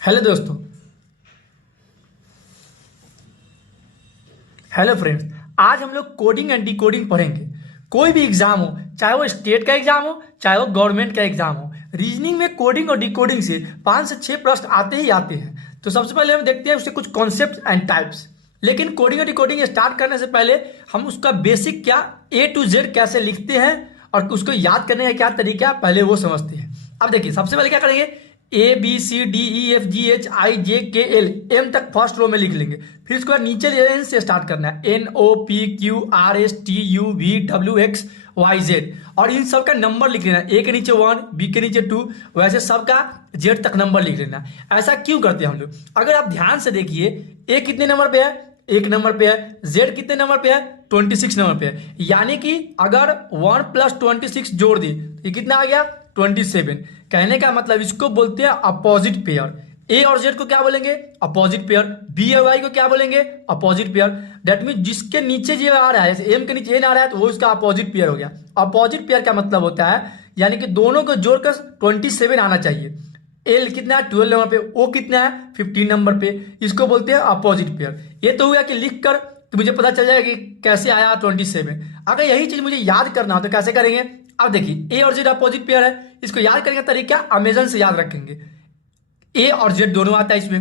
Hello दोस्तों, hello friends. आज हम लोग कोडिंग एंड डिकोडिंग पढ़ेंगे। कोई भी एग्जाम हो, चाहे वो स्टेट का एग्जाम हो, चाहे वो गवर्नमेंट का एग्जाम हो, रीजनिंग में कोडिंग और डिकोडिंग से 5 से 6 प्रश्न आते ही आते हैं। तो सबसे पहले हम देखते हैं उसके कुछ कॉन्सेप्ट एंड टाइप्स। लेकिन कोडिंग और डिकोडिंग स्टार्ट करने से पहले हम उसका बेसिक क्या A to Z कैसे लिखते हैं और उसको याद करने का क्या तरीका है, पहले वो समझते हैं। अब देखिए, सबसे पहले क्या करेंगे, ABCDEFGHIJKL M तक फर्स्ट रो में लिख लेंगे। फिर उसके बाद नीचे एन से स्टार्ट करना है, NOPQRSTUVWXYZ, और इन सब का नंबर लिख लेना है। ए के नीचे 1, बी के नीचे 2, वैसे सबका जेड तक नंबर लिख लेना। ऐसा क्यों करते हैं हम लोग? अगर आप ध्यान से देखिए, ए कितने नंबर पे है? 1 नंबर पे है। जेड कितने नंबर पे है? 26 नंबर पे है। यानी कि अगर 1 + 26 जोड़ दे तो ये कितना आ गया? 27। कहने का मतलब इसको बोलते हैं अपोजिट पेयर। ए और जेड को क्या बोलेंगे? Opposite pair. बी और वाई को क्या बोलेंगे? Opposite pair. दैट मीन जिसके नीचे जे आ रहा है, जैसे एम के नीचे एन आ रहा है, तो वो इसका अपोजिट पेयर हो गया। अपोजिट पेयर का मतलब होता है यानी कि दोनों को जोड़कर 27 आना चाहिए। एल कितना है? 12 नंबर पे। ओ कितना है? 15 नंबर पे। इसको बोलते हैं अपोजिट पेयर। ये तो हुआ कि लिख कर तो मुझे पता चल जाएगा कि कैसे आया 27। अगर यही चीज मुझे याद करना हो तो कैसे करेंगे? अब देखिए, ए और जेड अपोजिट पेयर है। इसको याद करने का तरीका अमेजन से याद रखेंगे। ए और जेड दोनों आता है इसमें।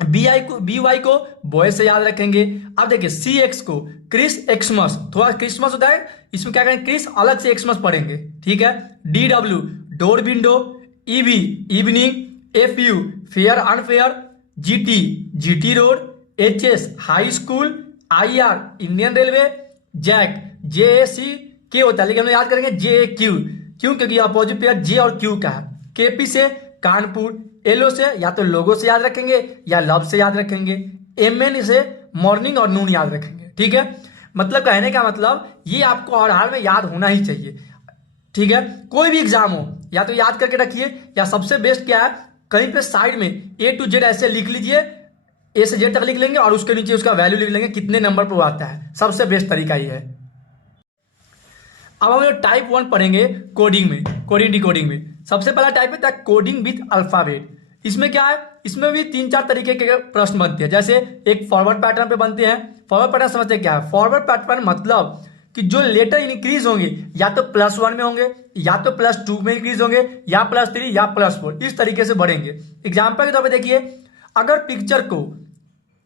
बी वाई को बॉय से याद रखेंगे। अब देखिए, सी एक्स को क्रिस एक्समस, थोड़ा क्रिसमस होता है, इसमें क्या करेंगे, क्रिस अलग से एक्समस पढ़ेंगे। ठीक है। D W door window, E V evening, F U fair unfair, G T G T road, H S high school, I R Indian railway, jack J A C K होता है, लेकिन हम याद करेंगे जे ए क्यू। क्यों? क्योंकि अपोजिट पेयर जे और क्यू का है। केपी से कानपुर, एलओ से या तो लोगो से याद रखेंगे या लव से याद रखेंगे, एमएन से मॉर्निंग और नून याद रखेंगे। ठीक है। मतलब कहने का मतलब ये आपको हर हाल में याद होना ही चाहिए। ठीक है। कोई भी एग्जाम हो या तो याद करके रखिए, या सबसे बेस्ट क्या है, कहीं पे साइड में A to Z ऐसे लिख लीजिए। ए से जेड तक लिख लेंगे और उसके नीचे उसका वैल्यू लिख लेंगे, कितने नंबर पर वो आता है। सबसे बेस्ट तरीका ये है। अब हम लोग टाइप 1 पढ़ेंगे कोडिंग में, कोडिंग डिकोडिंग में। सबसे पहला टाइप है कोडिंग विथ अल्फाबेट। इसमें क्या है, इसमें भी 3-4 तरीके के प्रश्न बनते हैं। जैसे एक फॉरवर्ड पैटर्न पे बनते हैं। फॉरवर्ड पैटर्न समझते हैं क्या है? फॉरवर्ड पैटर्न मतलब कि जो लेटर इंक्रीज होंगे या तो +1 में होंगे, या तो +2 में इंक्रीज होंगे, या +3 या +4, इस तरीके से बढ़ेंगे। एग्जाम्पल के तौर पर देखिए, अगर पिक्चर को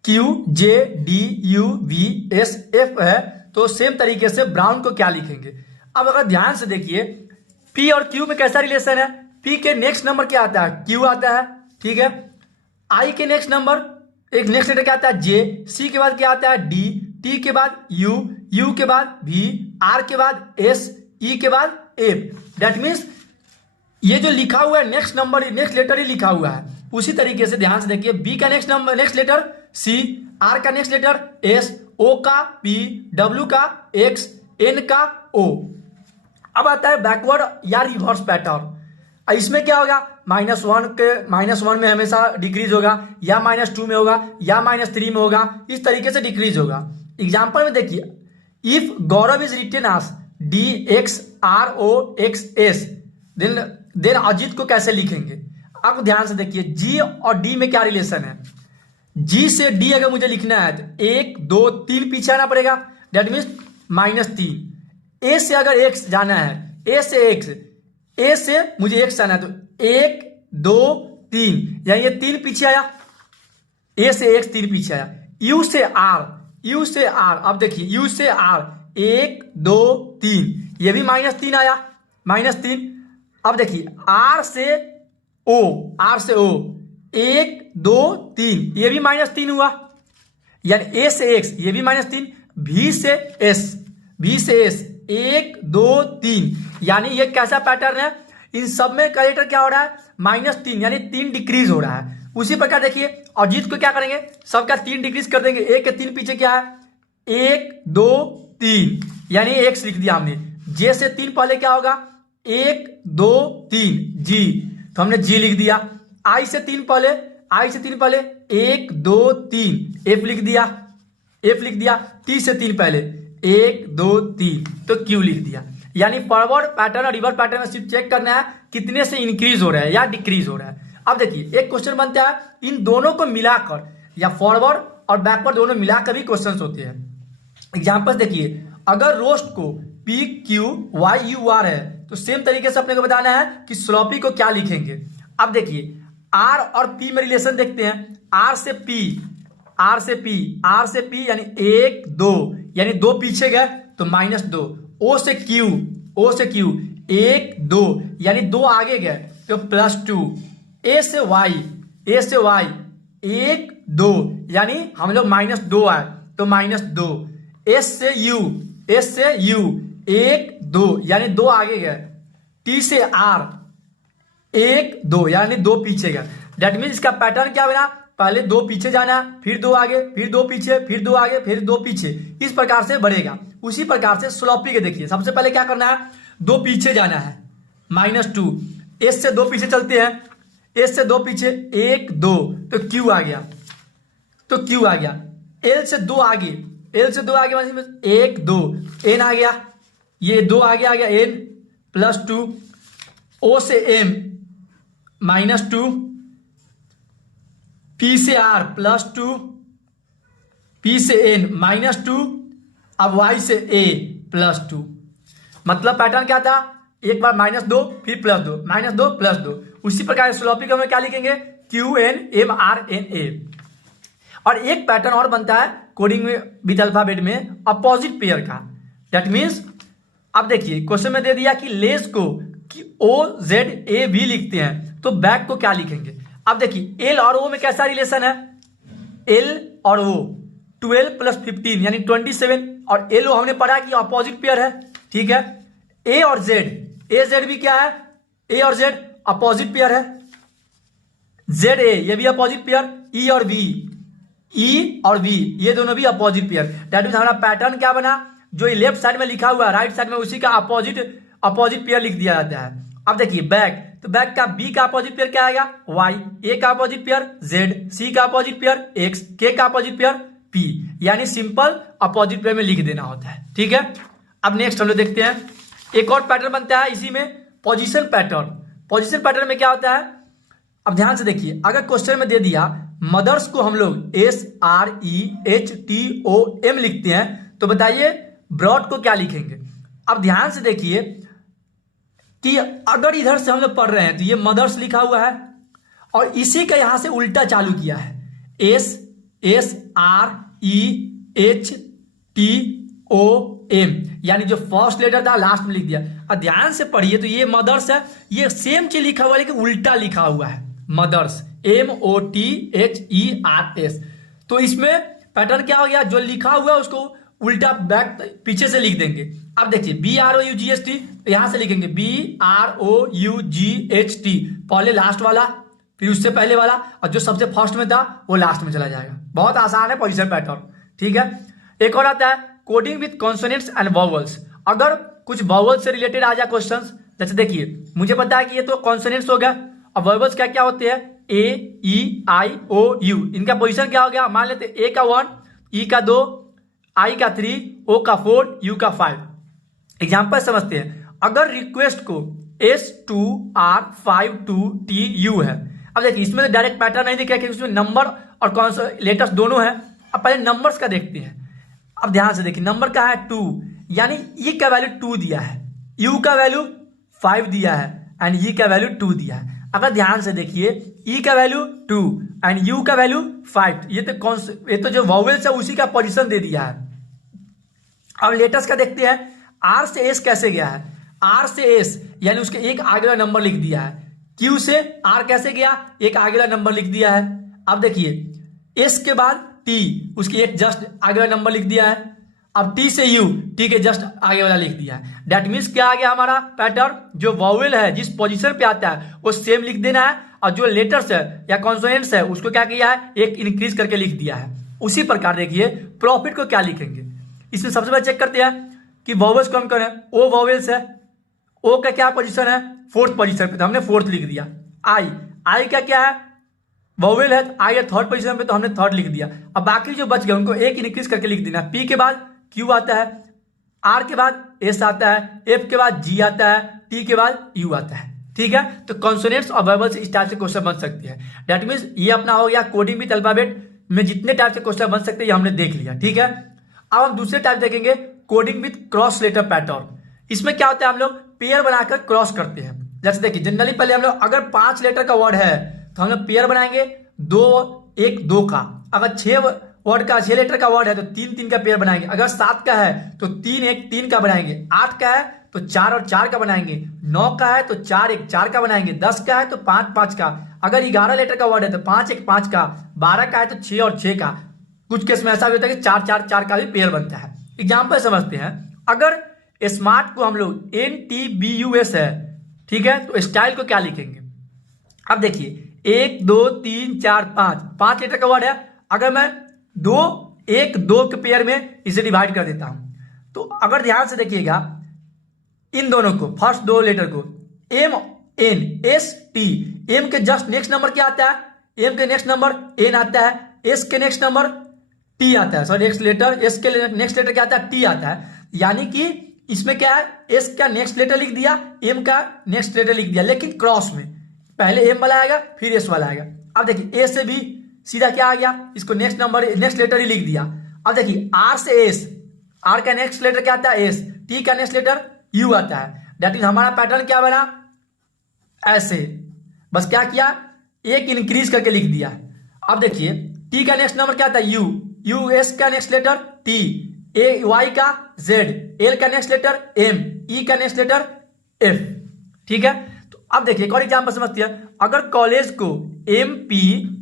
QJDUVSF है तो सेम तरीके से ब्राउन को क्या लिखेंगे? अब अगर ध्यान से देखिए, P और Q में कैसा रिलेशन है? P के नेक्स्ट नंबर क्या आता है? Q आता है। ठीक है। I के नेक्स्ट नंबर, एक नेक्स्ट लेटर क्या आता है? J। C के बाद क्या आता है? D। T के बाद U। U के बाद V। R के बाद S। E के बाद F। दैट मीन्स ये जो लिखा हुआ है नेक्स्ट नंबर, नेक्स्ट लेटर ही लिखा हुआ है। उसी तरीके से ध्यान से देखिए, बी का next number, next letter C, R का नेक्स्ट लेटर एस, ओ का पी, डब्ल्यू का एक्स, एन का ओ। अब आता है बैकवर्ड या रिवर्स पैटर्न। इसमें क्या होगा? -1 में हमेशा डिक्रीज होगा, या -2 में होगा, या -3 में होगा, इस तरीके से डिक्रीज होगा। एग्जाम्पल में देखिए, if Gaurav is written as DXROXS, then Ajit को कैसे लिखेंगे? अब ध्यान से देखिए, जी और डी में क्या रिलेशन है? जी से डी अगर मुझे लिखना है तो 1 2 3 पीछे आना पड़ेगा, दैट मीन्स -3। ए से अगर एक्स जाना है, ए से एक्स, ए से मुझे एक्स आना है तो 1 2 3, यानी ये 3 पीछे आया। ए से एक्स 3 पीछे आया। यू से आर, यू से आर, अब देखिए यू से आर 1 2 3, ये भी -3 आया, -3। अब देखिए आर से ओ, आर से ओ 1 2 3, ये भी -3 हुआ, यानी ए से एक्स ये भी -3। भी से एस, भी से एस 1 2 3, यानी ये कैसा पैटर्न है? इन सब में कैरेक्टर क्या हो रहा है? -3, यानी 3 डिक्रीज हो रहा है। उसी प्रकार देखिए अजीत को क्या करेंगे? सबका 3 डिक्रीज कर देंगे। 1 के 3 पीछे क्या है? 1 2 3, यानी एक्स लिख दिया हमने। जे से 3 पहले क्या होगा? 1 2 3 जी, तो हमने जी लिख दिया। आई से 3 पहले, आई से 3 पहले 1 2 3, एफ लिख दिया, एफ लिख दिया। टी से 3 पहले 1 2 3, तो क्यू लिख दिया। यानी फॉरवर्ड पैटर्न और रिवर्स पैटर्न में सिर्फ चेक करना है कितने से इंक्रीज हो रहा है या डिक्रीज हो रहा है। अब देखिए एक क्वेश्चन बनता है इन दोनों को मिलाकर, या फॉरवर्ड और बैकवर्ड दोनों मिलाकर भी क्वेश्चन होते हैं। एग्जाम्पल देखिए, अगर रोस्ट को P Q Y U R है तो सेम तरीके से अपने को बताना है कि स्लोपी को क्या लिखेंगे। अब देखिए आर और पी में रिलेशन देखते हैं। आर से पी, आर से पी, आर से पी यानी 1 2, यानी 2 पीछे गए तो -2। ओ से क्यू, ओ से क्यू 1 2 यानी 2 आगे गए तो +2। ए से वाई, ए से वाई 1 2 यानी हम लोग -2 आए तो -2। एस से यू, एस से यू 1 2 यानी 2 आगे गए। टी से आर 1 2 यानी 2 पीछे गए। दैट मीन इसका पैटर्न क्या बना, पहले 2 पीछे जाना, फिर 2 आगे, फिर 2 पीछे, फिर 2 आगे, फिर 2 पीछे, इस प्रकार से बढ़ेगा। उसी प्रकार से स्लोपी के देखिए, सबसे पहले क्या करना है, 2 पीछे जाना है -2। एस से 2 पीछे चलते हैं, एस से 2 पीछे 1 2 तो क्यू आ गया, तो क्यू आ गया। एल से 2 आगे, एल से 2 आगे 1 2 एन आ गया, ये 2 आगे आ गया एन +2। ओ से एम -2, पी से आर +2, पी से एन -2, अब वाई से ए +2। मतलब पैटर्न क्या था, एक बार -2 फिर +2, -2 +2। उसी प्रकार स्लोपी को हम क्या लिखेंगे, Q N M R N A. और एक पैटर्न और बनता है कोडिंग में विद अल्फाबेट में अपोजिट पेयर का। दैट मीन्स अब देखिए क्वेश्चन में दे दिया कि लेस को ओ जेड ए भी लिखते हैं तो बैक को क्या लिखेंगे। अब देखिए एल और ओ में कैसा रिलेशन है, एल और ओ 12 + 15 यानी 27, और एल ओ हमने पढ़ा कि अपोजिट पेयर है, ठीक है। ए और जेड, ए जेड भी क्या है, ए और जेड अपोजिट पेयर है। जेड ए ये भी अपोजिट पेयर, ई और वी, ई और वी ये दोनों भी अपोजिट पेयर। दैट मीन्स हमारा पैटर्न क्या बना, जो लेफ्ट साइड में लिखा हुआ है राइट साइड में उसी का अपोजिट पेयर लिख दिया जाता है। अब देखिए बैक, तो बैक का बी का अपोजिट पेयर क्या आएगा, वाई, ए का अपोजिट पेयर जेड, सी का अपोजिट पेयर एक्स, के का अपोजिट पेयर पी, यानी सिंपल अपोजिट पेयर में लिख देना होता है, ठीक है। अब नेक्स्ट हम लोग देखते हैं एक और पैटर्न बनता है इसी में, पोजीशन पैटर्न। पोजीशन पैटर्न में क्या होता है, अब ध्यान से देखिए, अगर क्वेश्चन में दे दिया मदर्स को हम लोग SREHTOM लिखते हैं तो बताइए ब्रॉड को क्या लिखेंगे। अब ध्यान से देखिए कि अगर इधर से हम लोग पढ़ रहे हैं तो ये मदर्स लिखा हुआ है और इसी का यहां से उल्टा चालू किया है, SREHTOM, यानी जो फर्स्ट लेटर था लास्ट में लिख दिया। अब ध्यान से पढ़िए तो ये मदर्स है, ये सेम चीज लिखा हुआ है लेकिन उल्टा लिखा हुआ है, मदर्स MOTHERS। तो इसमें पैटर्न क्या हो गया, जो लिखा हुआ है उसको उल्टा बैक पीछे से लिख देंगे। अब देखिए BROUGHT यहां से लिखेंगे BROUGHT, पहले लास्ट वाला फिर उससे पहले वाला और जो सबसे फर्स्ट में था वो लास्ट में चला जाएगा। बहुत आसान है पोजीशन पैटर्न, ठीक है। एक और आता है coding with consonants and vowels. अगर कुछ वॉवल से रिलेटेड आ जाए क्वेश्चन, जैसे देखिए मुझे पता है कि ये तो कॉन्सोनेंट्स हो गया, अब वॉवल्स क्या क्या होते हैं, A-E-I-O-U, इनका पोजीशन क्या हो गया, मान लेते ए का 1, ई का 2, आई का 3, ओ का 4, यू का 5। एग्जाम्पल समझते हैं, अगर रिक्वेस्ट को S2R52TU है। अब देखिए इसमें तो डायरेक्ट पैटर्न नहीं दिखा क्योंकि उसमें नंबर और कौन सा लेटर्स दोनों है। अब पहले नंबर्स का देखते हैं। अब ध्यान से देखिए नंबर का है 2, यानी ई का वैल्यू 2 दिया है, यू का वैल्यू 5 दिया है एंड ई का वैल्यू 2 दिया है। अगर ध्यान से देखिए ई का वैल्यू 2 एंड यू का वैल्यू 5, ये तो जो वॉवेल्स है उसी का पोजीशन दे दिया है। अब लेटर्स का देखते हैं, आर से एस कैसे गया है, आर से एस यानी उसके एक आगे वाला नंबर लिख दिया है। क्यू से आर कैसे गया, एक आगे वाला नंबर लिख दिया है। अब देखिए एस के बाद टी, उसके एक जस्ट आगे वाला नंबर लिख दिया है। अब टी से यू, टी के जस्ट आगे वाला लिख दिया है। दैट मीन्स क्या आ गया हमारा पैटर्न, जो वॉवेल है जिस पोजीशन पे आता है वो सेम लिख देना है और जो लेटर्स है या कॉन्सोनेंट्स है उसको क्या किया है, एक इंक्रीज करके लिख दिया है। उसी प्रकार देखिए प्रॉफिट को क्या लिखेंगे, इसमें सबसे पहले चेक करते हैं कि वॉवेल्स कौन कौन है। ओ वॉवेल्स है, ओ का क्या पोजीशन है, 4th पोजीशन पे, तो हमने 4th लिख दिया। आई, आई का क्या है, वॉवेल है, आई है 3rd पोजीशन पे तो हमने 3rd लिख दिया। अब बाकी जो बच गए उनको एक इंक्रीज करके लिख देना। पी के बाद क्यू आता है, आर के बाद एस आता है, एफ के बाद जी आता है, टी के बाद यू आता है, ठीक है। तो कॉन्सोनेंट्स और वर्बल्स इस टाइप से क्वेश्चन बन सकते हैं। दैट मीन्स ये अपना हो गया कोडिंग विद अल्फाबेट में जितने टाइप से क्वेश्चन बन सकते हैं ये हमने देख लिया, ठीक है। अब हम दूसरे टाइप देखेंगे, coding with cross letter pattern. इसमें क्या होता है, हम लोग पेयर बनाकर क्रॉस करते हैं। जैसे देखिए जनरली पहले हम लोग अगर 5 लेटर का वर्ड है तो हम लोग पेयर बनाएंगे 2 1 2 का। अगर 6 वर्ड का 6 लेटर का वर्ड है तो 3 3 का पेयर बनाएंगे। अगर 7 का है तो 3 1 3 का बनाएंगे। 8 का है तो 4 और 4 का बनाएंगे। 9 का है तो 4 1 4 का बनाएंगे। 10 का है तो 5 5 का। अगर 11 लेटर का वर्ड है तो 5 1 5 का। 12 का है तो 6 और 6 का। कुछ केस में ऐसा भी होता है कि 4 4 4 का भी पेयर बनता है। एग्जाम्पल समझते हैं, अगर स्मार्ट को हम लोग NTBUS है, ठीक है, तो स्टाइल को क्या लिखेंगे। अब देखिए 1 2 3 4 5 लेटर का वर्ड है। अगर मैं 2 1 2 के पेयर में इसे डिवाइड कर देता हूं तो अगर ध्यान से देखिएगा इन दोनों को, फर्स्ट 2 लेटर को MNST, एम के जस्ट नेक्स्ट नंबर क्या आता है, एम के नेक्स्ट नंबर N आता है, एस के नेक्स्ट नंबर T आता है, सॉरी नेक्स्ट लेटर एस के नेक्स्ट लेटर क्या आता है, T आता है। यानी कि इसमें क्या है, एस का नेक्स्ट लेटर लिख दिया, एम का नेक्स्ट लेटर लिख दिया, लेकिन क्रॉस में पहले एम वाला आएगा फिर एस वाला आएगा। अब देखिए ए से भी सीधा क्या आ गया, इसको नेक्स्ट नंबर नेक्स्ट लेटर ही लिख दिया। अब देखिए आर से एस, आर का नेक्स्ट लेटर क्या आता है एस, टी का नेक्स्ट लेटर यू आता है। दैट मीन हमारा पैटर्न क्या बना, ऐसे बस क्या किया, एक इंक्रीज करके लिख दिया। अब देखिए टी का नेक्स्ट नंबर क्या आता है यू, यू एस का नेक्स्ट लेटर टी, ए वाई का जेड, एल का नेक्स्ट लेटर एम, ई का नेक्स्ट लेटर एफ, ठीक है। तो अब देखिए एक और एग्जाम्पल समझते हैं, अगर कॉलेज को एमपी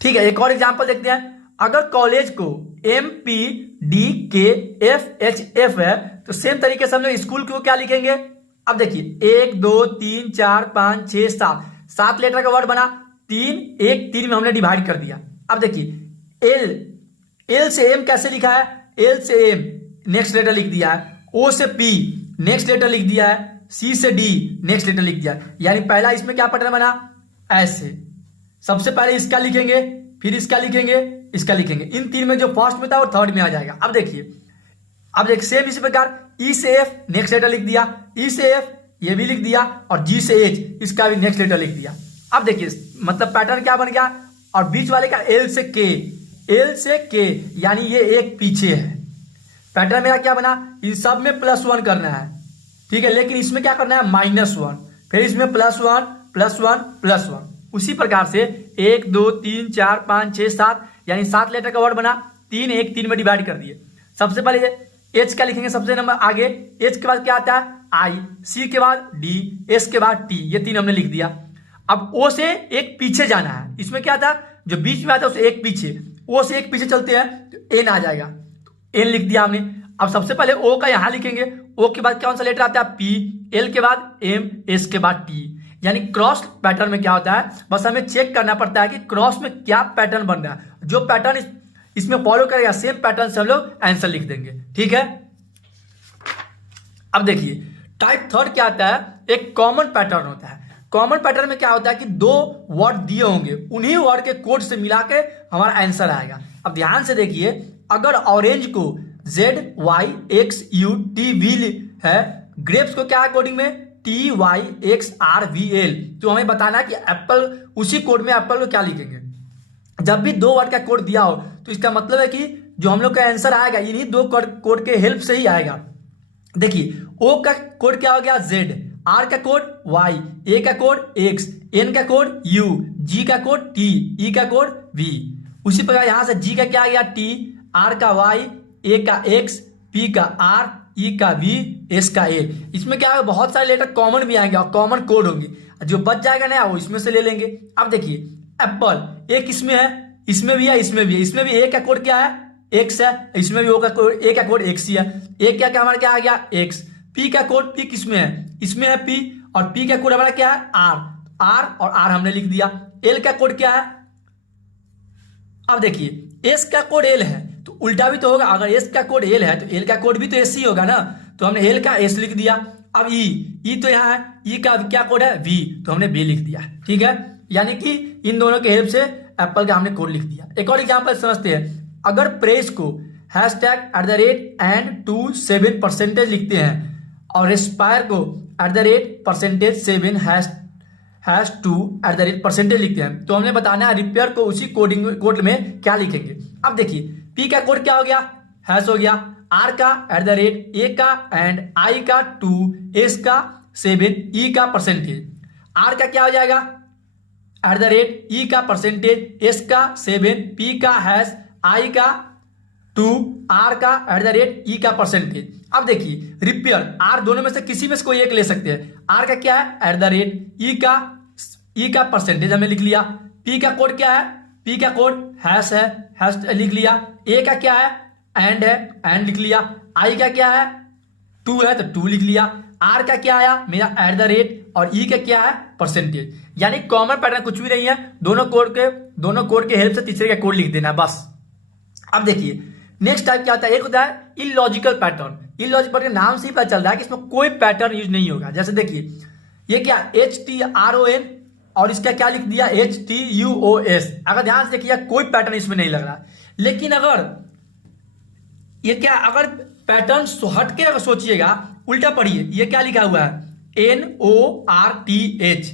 ठीक है, एक और एग्जांपल देखते हैं, अगर कॉलेज को MPDKFHF है तो सेम तरीके से हम लोग स्कूल को क्या लिखेंगे। अब देखिए 1 2 3 4 5 6 7 लेटर का वर्ड बना, 3 1 3 में हमने डिवाइड कर दिया। अब देखिए एल से एम कैसे लिखा है, एल से एम नेक्स्ट लेटर लिख दिया है, ओ से पी नेक्स्ट लेटर लिख दिया है, सी से डी नेक्स्ट लेटर लिख दिया। यानी पहला इसमें क्या पैटर्न बना, ऐसे सबसे पहले इसका लिखेंगे फिर इसका लिखेंगे इसका लिखेंगे, इन 3 में जो फर्स्ट में था वो थर्ड में आ जाएगा। अब देखिए सेम इसी प्रकार ई से एफ नेक्स्ट लेटर लिख दिया, ई से एफ ये भी लिख दिया, और जी से एच इसका भी नेक्स्ट लेटर लिख दिया। अब देखिए मतलब पैटर्न क्या बन गया, और बीच वाले का एल से के यानी ये एक पीछे है। पैटर्न मेरा क्या बना, इन सब में +1 करना है, ठीक है, लेकिन इसमें क्या करना है -1, फिर इसमें +1 +1 +1। उसी प्रकार से 1 2 3 4 5 6 7 यानी 7 लेटर का वर्ड बना, 3 1 3 में डिवाइड कर दिए। सबसे पहले एच का लिखेंगे सबसे नंबर आगे, एच के बाद क्या आता है आई, सी के बाद डी, एस के बाद टी, ये 3 हमने लिख दिया। अब ओ से एक पीछे जाना है, इसमें क्या था जो बीच में आता है उसे एक पीछे, ओ से एक पीछे चलते हैं तो एन आ जाएगा, एन लिख दिया हमने। अब सबसे पहले ओ का यहां लिखेंगे, ओ के बाद कौन सा लेटर आता है पी, एल के बाद एम, एस के बाद टी। यानी क्रॉस पैटर्न में क्या होता है, बस हमें चेक करना पड़ता है कि क्रॉस में क्या पैटर्न बन रहा है, जो पैटर्न इसमें फॉलो करेगा सेम पैटर्न से हम लोग आंसर लिख देंगे, ठीक है। अब देखिए टाइप थर्ड क्या आता है, एक कॉमन पैटर्न होता है। कॉमन पैटर्न में क्या होता है कि 2 वर्ड दिए होंगे, उन्हीं वर्ड के कोड से मिला के हमारा आंसर आएगा। अब ध्यान से देखिए, अगर ऑरेंज को ZYXUTV है, ग्रेप्स को क्या है कोडिंग में TYXRVL, तो हमें बताना है कि एप्पल, उसी कोड में एप्पल को क्या लिखेंगे। जब भी 2 वर्ड का कोड दिया हो तो इसका मतलब है कि जो हम लोग का आंसर आएगा इन्हीं 2 कोड के हेल्प से ही आएगा। देखिए ओ का कोड क्या हो गया Z, आर का कोड Y, ए का कोड X, एन का कोड U, जी का कोड T, ई का कोड V। उसी प्रकार यहां से जी का क्या आ गया T, आर का Y, ए का X, पी का R, ई का V, एस का A। इसमें क्या है बहुत सारे लेटर कॉमन भी आएंगे और कॉमन कोड होंगे, जो बच जाएगा ना वो इसमें से ले लेंगे। अब देखिए एप्पल एक इसमें है, इसमें भी है, इसमें भी है, इसमें भी ए का कोड क्या है X है, इसमें भी ओ का कोड ए का कोड X ही है। ए क्या क्या हमारा क्या आ गया X, पी का कोड पी किसमें है, इसमें है पी, और पी का कोड हमारा क्या है R, R और R हमने लिख दिया। एल का कोड क्या है, अब देखिए एस का कोड एल है तो उल्टा भी तो होगा, अगर एस का कोड एल है तो एल का कोड भी तो एस ही होगा ना, तो हमने एल का एस लिख दिया। अब ई तो यहाँ है, ई का क्या कोड है V, तो हमने B लिख दिया, ठीक है। यानी कि इन दोनों के हेल्प से एप्पल का हमने कोड लिख दिया। एक और एग्जाम्पल समझते हैं। अगर प्रेस को #@2 7% लिखते हैं और रेस्पायर को @%7 #2 लिखते हैं, तो हमने बताना है रिपेयर को उसी कोड में क्या लिखेंगे। अब देखिए पी का कोड क्या हो गया, हैश हो गया, आर का @ ए का एंड आई का 2 एस का 7 ई का %, आर का क्या हो जाएगा @ ई का %, एस का 7, पी का हैश, आई का 2, आर का @ ई का %। अब देखिए रिपेयर आर दोनों में से किसी में से कोई एक ले सकते हैं। आर का क्या है @ ई का % हमने लिख लिया। पी का कोड क्या है, पी का कोड हैश है, हैश लिख लिया। ए का क्या है एंड है, एंड लिख लिया। आई का क्या है 2 है तो 2 लिख लिया। आर का क्या आया मेरा @ और ई का क्या है %। यानी कॉमन पैटर्न कुछ भी नहीं है, दोनों कोड के हेल्प से तीसरे का कोड लिख देना बस। अब देखिए नेक्स्ट टाइप क्या होता है, एक होता है इलॉजिकल पैटर्न। इलॉजिकल पैटर्न नाम से ही पता चल रहा है कि इसमें कोई पैटर्न यूज नहीं होगा। जैसे देखिए ये क्या HTRON और इसका क्या लिख दिया HTUOS। अगर ध्यान से देखिए कोई पैटर्न इसमें नहीं लग रहा। लेकिन अगर ये क्या, अगर पैटर्न हट के अगर सोचिएगा, उल्टा पढ़िए, ये क्या लिखा हुआ है NORTH,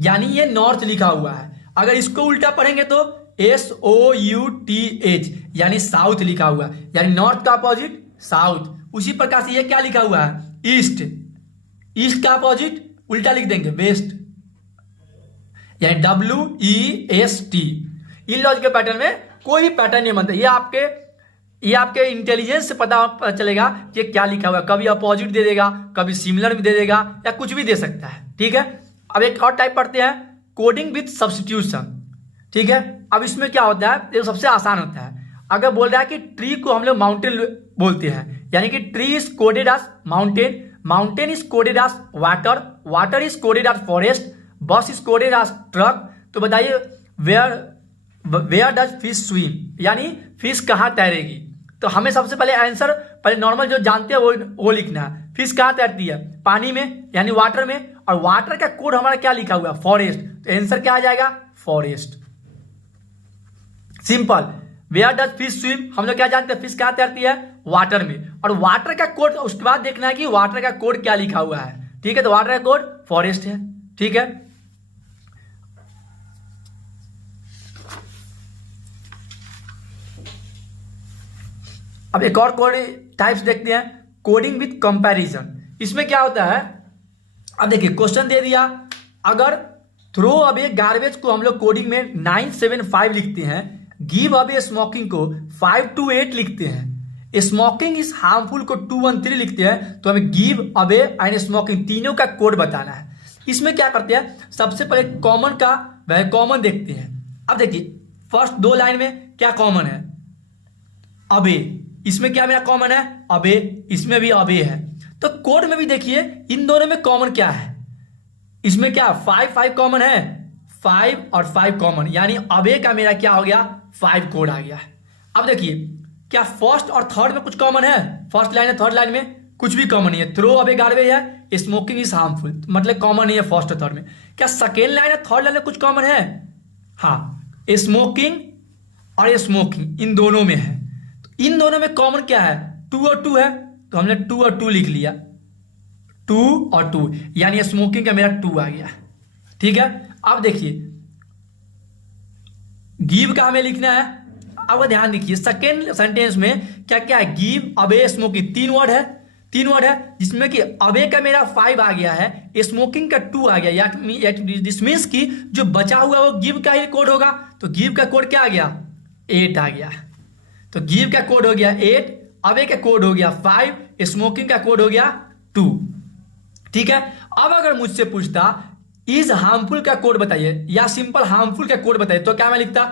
यानी ये नॉर्थ लिखा हुआ है। अगर इसको उल्टा पढ़ेंगे तो SOUTH, यानी साउथ लिखा हुआ है, यानी नॉर्थ का अपोजिट साउथ। उसी प्रकार से ये क्या लिखा हुआ है ईस्ट, ईस्ट का अपोजिट उल्टा लिख देंगे वेस्ट, यानी WEST। इलॉजिकल पैटर्न में कोई भी पैटर्न नहीं बनता। ये आपके इंटेलिजेंस से पता चलेगा कि क्या लिखा हुआ है। कभी अपोजिट दे देगा, कभी सिमिलर भी दे देगा, या कुछ भी दे सकता है। ठीक है, अब एक और टाइप पढ़ते हैं, कोडिंग विथ सब्स्टिट्यूशन। ठीक है, अब इसमें क्या होता है, ये सबसे आसान होता है। अगर बोल रहा है कि ट्री को हम लोग माउंटेन बोलते हैं, यानी कि tree is coded as mountain, mountain is coded as water, water is coded as forest, bus is coded as truck. तो बताइए वेयर डज फिश स्विम, यानी फिश कहाँ तैरेगी। तो हमें सबसे पहले नॉर्मल जो जानते हैं वो लिखना है। फिश कहाँ तैरती है, पानी में, यानी वाटर में, और वाटर का कोड हमारा क्या लिखा हुआ है फॉरेस्ट। तो आंसर क्या आ जाएगा forest. Simple. Where does fish swim, हम लोग क्या जानते हैं फिश कहाँ तैरती है वाटर में, और वाटर का कोड उसके बाद देखना है कि वाटर का कोड क्या लिखा हुआ है। ठीक है, तो वाटर का कोड फॉरेस्ट है। ठीक है, अब एक और कोड टाइप्स देखते हैं, कोडिंग विथ कंपैरिजन। इसमें क्या होता है, अब देखिए क्वेश्चन दे दिया, अगर थ्रो अवे गार्बेज को हम लोग कोडिंग में 975 लिखते हैं, गिव अवे स्मोकिंग को 528 लिखते हैं, स्मोकिंग इज हार्मफुल को 213 लिखते हैं, तो हमें गिव अवे एंड स्मोकिंग तीनों का कोड बताना है। इसमें क्या करते हैं, सबसे पहले कॉमन का वह कॉमन देखते हैं। अब देखिए फर्स्ट 2 लाइन में क्या कॉमन है अबे, इसमें क्या मेरा कॉमन है अबे, इसमें भी अबे है। तो कोड में भी देखिए इन दोनों में कॉमन क्या है, इसमें क्या 5 कॉमन है, 5 और 5 कॉमन, यानी अबे का मेरा क्या हो गया 5 कोड आ गया। अब देखिए क्या फर्स्ट और थर्ड में कुछ कॉमन है, फर्स्ट लाइन है थर्ड लाइन में कुछ भी कॉमन नहीं है, थ्रो अवे गार्बेज है, स्मोकिंग इज हार्मफुल, मतलब कॉमन नहीं है फर्स्ट और थर्ड में। क्या सेकेंड लाइन और थर्ड लाइन में कुछ कॉमन है, हाँ स्मोकिंग और स्मोकिंग इन दोनों में है। तो इन दोनों में कॉमन क्या है 2 और 2 है, तो हमने 2 और 2 लिख लिया, 2 और 2, यानी स्मोकिंग का मेरा 2 आ गया। ठीक है, अब देखिए गिव का हमें लिखना है। अब ध्यान देखिए सेकेंड सेंटेंस में क्या क्या है, गिव अवे स्मोकिंग, 3 वर्ड है, जिसमें कि अवे का मेरा 5 आ गया है, स्मोकिंग का 2 आ गया, दिस मींस कि जो बचा हुआ वो गिव का ही कोड होगा। तो गिव का कोड क्या आ गया 8 आ गया, तो गिव का कोड हो गया 8, अवे का कोड हो गया 5, स्मोकिंग का कोड हो गया 2। ठीक है, अब अगर मुझसे पूछता इज हार्मफुल का कोड बताइए या सिंपल हार्मफुल का कोड बताइए, तो क्या मैं लिखता,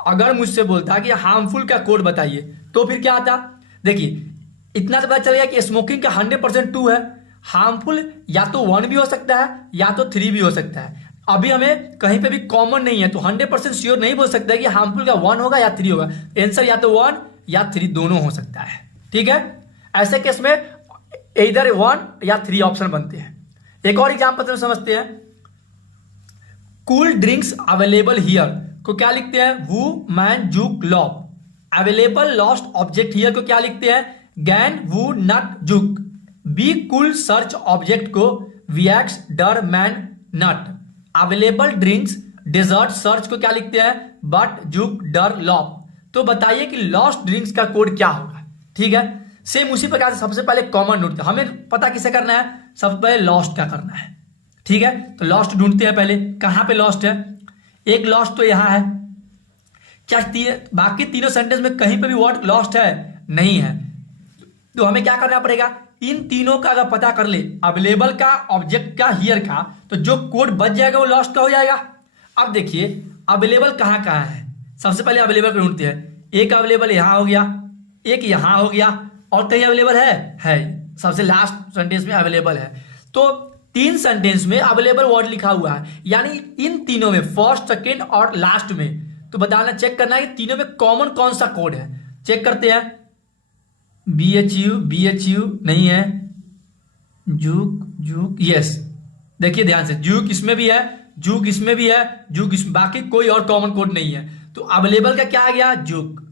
अगर मुझसे बोलता कि हार्मफुल का कोड बताइए तो फिर क्या आता। देखिए इतना तो पता चल गया कि स्मोकिंग का 100% 2 है, हार्मफुल या तो 1 भी हो सकता है या तो 3 भी हो सकता है। अभी हमें कहीं पे भी कॉमन नहीं है, तो 100% श्योर नहीं बोल सकता है कि हार्मफुल का 1 होगा या 3 होगा, आंसर या तो 1 या 3 दोनों हो सकता है। ठीक है, ऐसे केस में इधर 1 या 3 ऑप्शन बनते हैं। एक और एग्जाम्पल समझते हैं, कूल ड्रिंक्स अवेलेबल हियर को क्या लिखते हैं? वू मैन जुक लॉप। अवेलेबल लॉस्ट ऑब्जेक्ट हियर को क्या लिखते हैं? गैन वू नट जुक। बी कूल सर्च ऑब्जेक्ट को वीएक्स डर मैन नट। अवेलेबल ड्रिंक्स डेजर्ट सर्च को क्या लिखते हैं? बट जुक डर लॉप। तो बताइए कि लॉस्ट ड्रिंक्स का कोड क्या होगा। ठीक है, सेम उसी प्रकार से सबसे पहले कॉमन ढूंढते हैं। हमें पता किसे करना है? सबसे पहले लॉस्ट का करना है। ठीक है, तो लॉस्ट ढूंढते हैं पहले। कहां पे लॉस्ट है? एक लॉस्ट तो यहां है। क्या बाकी तीनों सेंटेंस में कहीं पे भी वर्ड लॉस्ट है? नहीं है। तो हमें क्या करना पड़ेगा? इन तीनों का अगर पता कर ले, अवेलेबल का, ऑब्जेक्ट का, हियर का, तो जो कोड बच जाएगा वो लॉस्ट का हो जाएगा। अब देखिए अवेलेबल कहां कहां है। सबसे पहले अवेलेबल को ढूंढते हैं। एक अवेलेबल यहां हो गया, एक यहां हो गया, और कहीं अवेलेबल है। सबसे लास्ट सेंटेंस में अवेलेबल है। तो 3 सेंटेंस में अवेलेबल वर्ड लिखा हुआ है, यानी इन तीनों में, फर्स्ट, सेकेंड और लास्ट में, तो बताना, चेक करना है कि तीनों में कॉमन कौन सा कोड है। चेक करते हैं। BHU नहीं है। जुक यस। देखिए ध्यान से, जुक इसमें भी है, जुक इसमें भी है, जुक इसमें, बाकी कोई और कॉमन कोड नहीं है। तो अवेलेबल का क्या आ गया? जुक।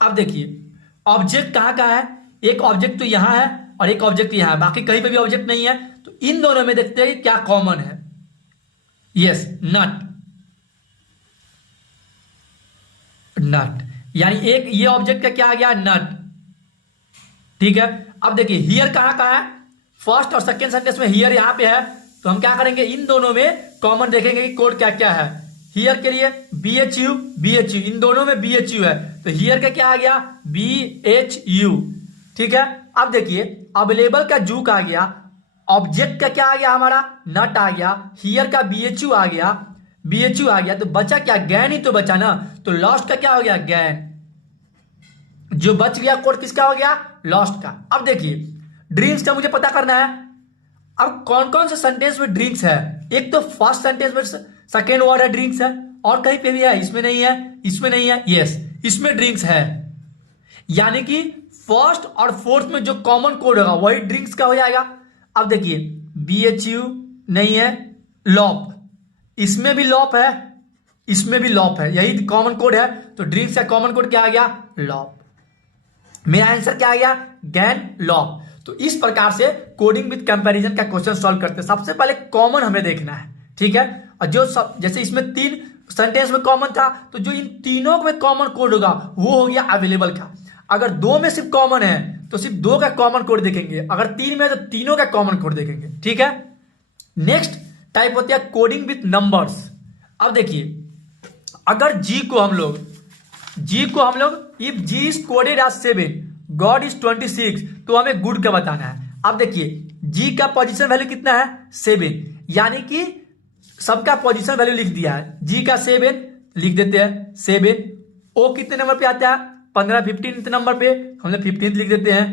अब देखिए ऑब्जेक्ट कहां का है? एक ऑब्जेक्ट तो यहां है और एक ऑब्जेक्ट यहां है, बाकी कहीं पे भी ऑब्जेक्ट नहीं है। तो इन दोनों में देखते हैं क्या कॉमन है। यस, नट। यानी एक ये ऑब्जेक्ट का क्या आ गया? नट। ठीक है, अब देखिए हियर कहां का है? फर्स्ट और सेकेंड सेंटेंस में हियर यहां पे है। तो हम क्या करेंगे? इन दोनों में कॉमन देखेंगे कि कोड क्या क्या है। हियर के लिए BHU, इन दोनों में BHU है, तो हियर का क्या आ गया? BHU। ठीक है, अब देखिए अवेलेबल का जुक आ गया, ऑब्जेक्ट का क्या आ गया? हमारा नट आ गया, हियर का BHU आ गया, तो बचा क्या? गैन ही तो बचा ना। तो लॉस्ट का क्या हो गया? गैन। जो बच गया कोड किसका हो गया? लॉस्ट का। अब देखिए ड्रिंक्स का मुझे पता करना है। अब कौन कौन से सेंटेंस में ड्रिंक्स है? एक तो फर्स्ट सेंटेंस में सेकेंड वर्ड है ड्रिंक्स है, और कहीं पे भी है? इसमें नहीं है, इसमें नहीं है। यस, इसमें ड्रिंक्स है, यानी कि फर्स्ट और फोर्थ में जो कॉमन कोड होगा वही ड्रिंक्स का हो जाएगा। अब देखिए BHU नहीं है, लॉप, इसमें भी लॉप है, इसमें भी लॉप है, यही कॉमन कोड है। तो ड्रिंक्स का कॉमन कोड क्या आ गया? लॉप। मेरा आंसर क्या आ गया? गैन लॉप। तो इस प्रकार से कोडिंग विद कंपैरिजन का क्वेश्चन सॉल्व करते हैं। सबसे पहले कॉमन हमें देखना है। ठीक है, और जो सब, जैसे इसमें 3 सेंटेंस में कॉमन था, तो जो इन तीनों में कॉमन कोड होगा वो हो गया अवेलेबल का। अगर 2 में सिर्फ कॉमन है तो सिर्फ 2 का कॉमन कोड देखेंगे, अगर 3 में है तो तीनों का कॉमन कोड देखेंगे। ठीक है, नेक्स्ट टाइप होती है कोडिंग विथ नंबर्स। अब देखिए अगर G को हम लोग if G is coded as 7, God is 26, तो हमें गुड का बताना है। अब देखिए G का पोजीशन वैल्यू कितना है? 7, यानी कि सबका पोजीशन वैल्यू लिख दिया है। G का 7 लिख देते हैं 7। O कितने नंबर पे आता है? 15, 15 नंबर पे, हमने 15 लिख देते हैं।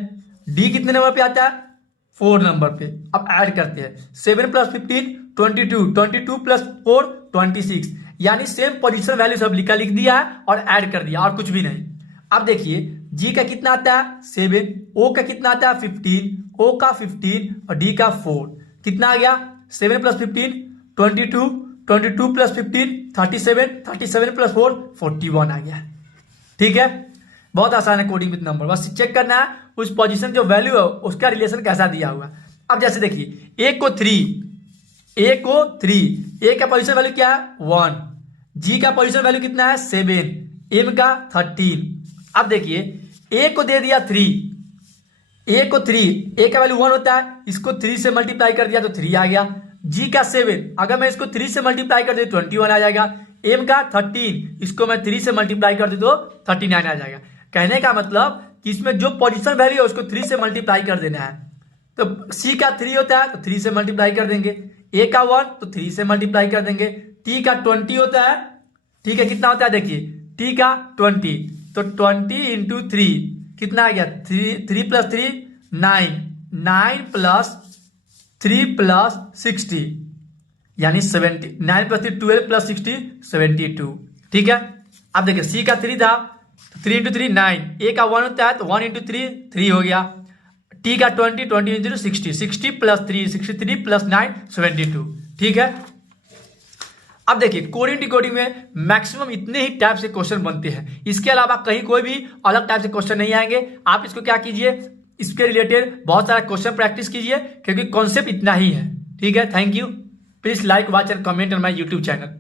D कितने नंबर पे आता है? 4 नंबर पे। अब ऐड करते हैं 7 + 15 22, 22 + 4 26, यानी सेम पोजीशन वैल्यू सब लिख दिया है और ऐड कर दिया, और कुछ भी नहीं। अब देखिए G का कितना आता है? 7, O का कितना आता है? 15, O का 15 और D का 4, कितना आ गया? 7 + 15 22, 22 + 15 37, 37 + 4 41 आ गया। ठीक है, बहुत आसान है कोडिंग विद नंबर। बस चेक करना है उस पोजीशन जो वैल्यू है उसका रिलेशन कैसा दिया हुआ है। अब जैसे देखिए A को 3, A का पोजीशन वैल्यू क्या है? 1, G का पोजीशन वैल्यू कितना है? 7, M का 13। अब देखिए A को दे दिया 3, A का वैल्यू 1 होता है, इसको 3 से मल्टीप्लाई कर दिया तो 3 आ गया। G का 7, अगर मैं इसको 3 से मल्टीप्लाई कर दे 21 आ जाएगा। M का 13, इसको मैं 3 से मल्टीप्लाई कर दे तो 39 आ जाएगा। कहने का मतलब कि इसमें जो पोजीशन वैल्यू है उसको 3 से मल्टीप्लाई कर देना है। तो C का 3 होता है तो 3 से मल्टीप्लाई कर देंगे, A का 1 तो 3 से मल्टीप्लाई कर देंगे, T का 20 होता है। ठीक है, कितना होता है देखिए T का 20, तो 20 × 3 कितना आ गया? 3 + 3 9, 9 + 3 + 60, यानी 70, 9 + 3 12 + 60 72। ठीक है, अब देखिए C का 3 था, 3 × 3 9, A का 1 होता है तो 1 × 3 3 हो गया। T का 20, 20 × 60, 60 + 3 63 + 9 72। ठीक है, अब देखिए कोडिंग डिकोडिंग में मैक्सिमम इतने ही टाइप से क्वेश्चन बनते हैं, इसके अलावा कहीं कोई भी अलग टाइप से क्वेश्चन नहीं आएंगे। आप इसको क्या कीजिए, इसके रिलेटेड बहुत सारा क्वेश्चन प्रैक्टिस कीजिए, क्योंकि कॉन्सेप्ट इतना ही है। ठीक है, thank you. Please like, watch and comment on my YouTube channel.